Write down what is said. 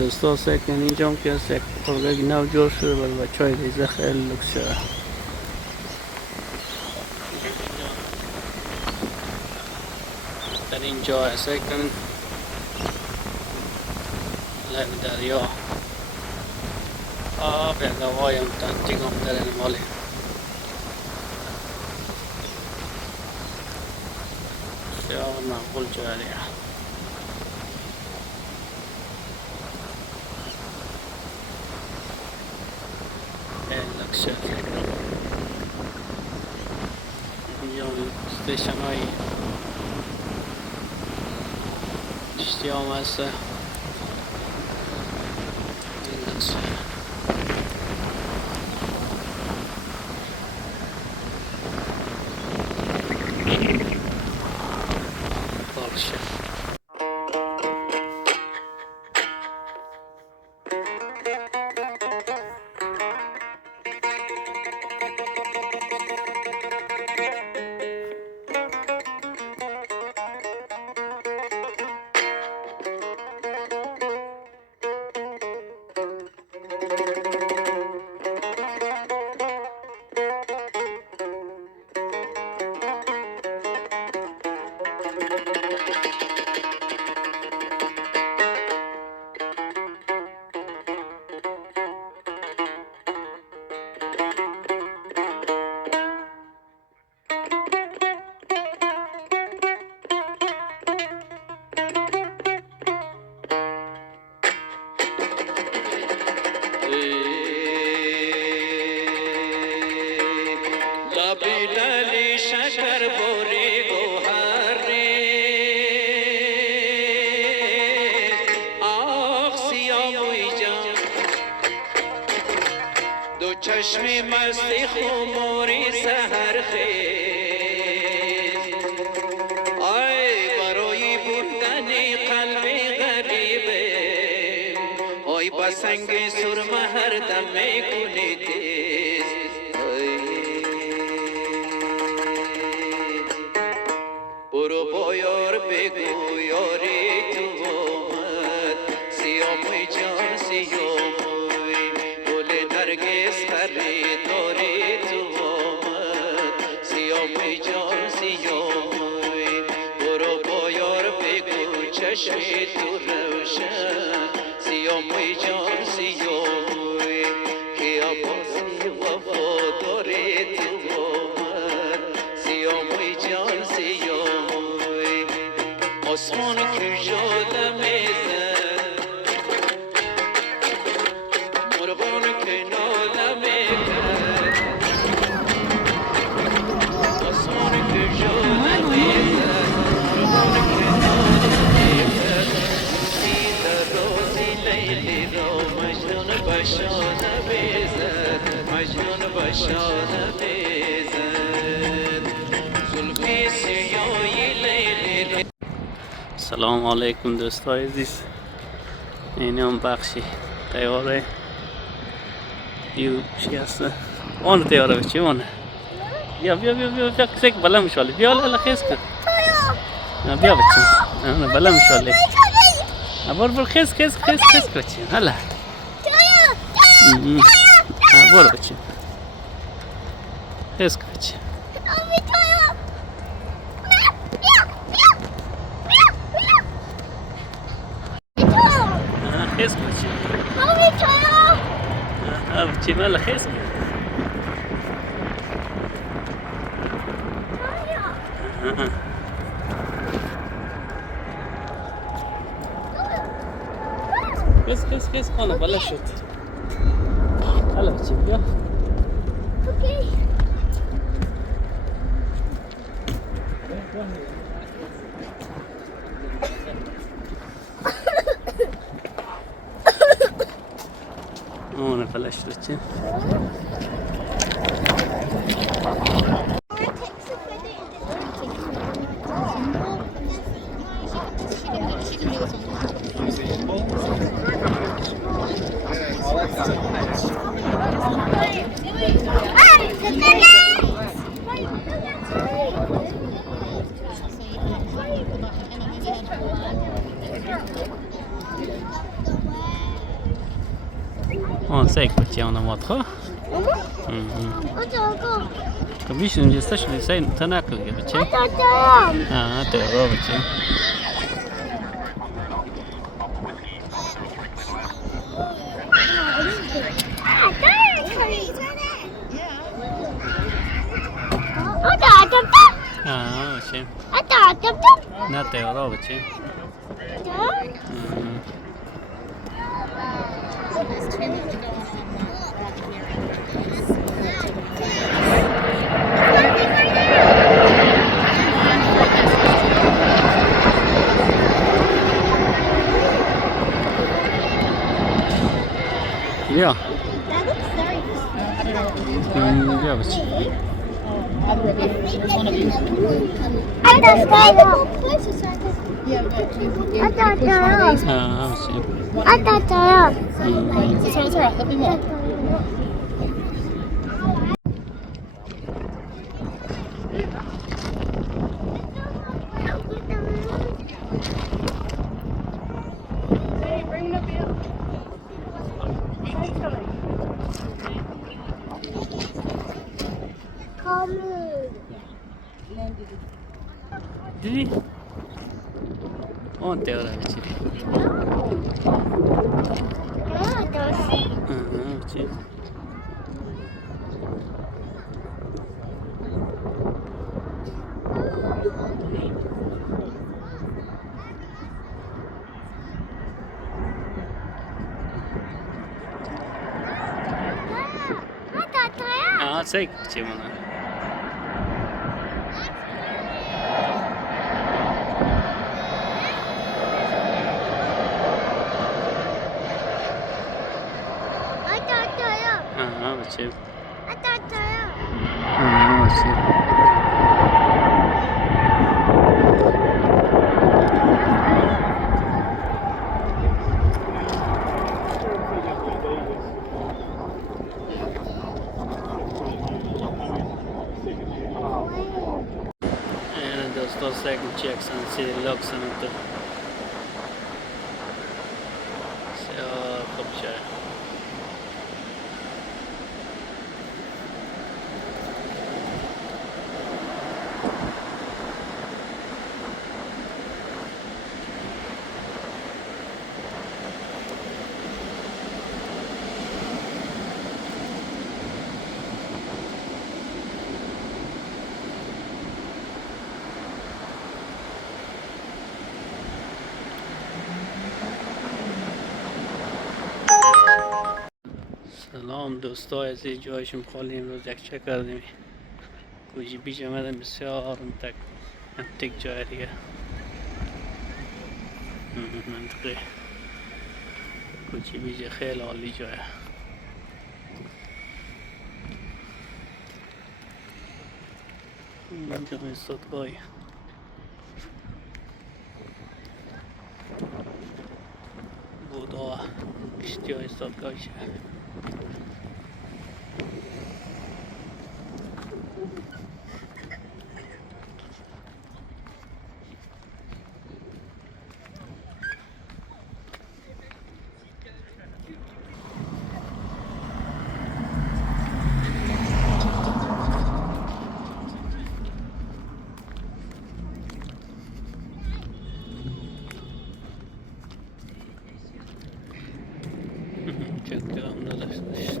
دوستا سکن اینجام که سک پرگاهی نو جور شده برای بچه های دیزه خیلی لکس شده. در اینجا سکن لب دریا آب یک هوایم تنتیگم در این مالی بسیار معقول جاریه. اینجا استیشن های کشتی هم هست. چشم مستی خماری سحر خیز آی برای بردن قلب غریبه آی بسنگ سرمه هر دم میکنی تیز برو با یار بگو یاری تو آمد سیاموی جان سیاموی گل نرگس خریداری تو آمد سیاموی جان سیاموی برو با یار بگو چشمی تو روشن سیاموی جان سیاموی که عباسی وفاداری تو آمد سیاموی جان سیاموی آسمان کجا میزد مرغان که ناله میکرد آسمان کجا میزد مرغان که ناله میکرد روزی در روزی لیلی را مجنون بشانه میزد مجنون بشانه میزد زلفی سیاهی لیلی. سلام علیکم دوستای عزیز. این هم بخشی تیاره دیو چی هست آن تیاره بچه آنه بیا بیا بیا بیا بیا کسی که بلا میشالی بیا لالا خیز کن بیا بچه آنه بلا میشالی بر خیز خیز خیز خیز بچه هلا برو بچه خیز کن بچه خیز کن بچه بچه مالا خیز کن خیز خیز خیز خانه بلا شد هلا بچه بیا اونه بلا شد بچه On säkert på tjäna mat ha. To byś nie jesteś nie sen tanak lege bicie. A te robicie. A właśnie. Na te robicie. Ja. That looks very Ja właśnie. There's one of these. I don't know. Yeah, A właśnie. it's alright. There'll be more. Dili. On te ora bicie. Bicie. A säkert bicie ona. Aha, bicie. Właśnie. Dosta second checks and see the locks and the så kopczę. سلام دوستا از این جایشون خالی امروز یک چک کردیم کوچی بیش آمدم بسیار انتک جای دیگه منطقه کوچی بیش خیلی عالی جایه اینجا استادگاهی بودا کشتی های استادگاهی شه Çok devam edersiniz.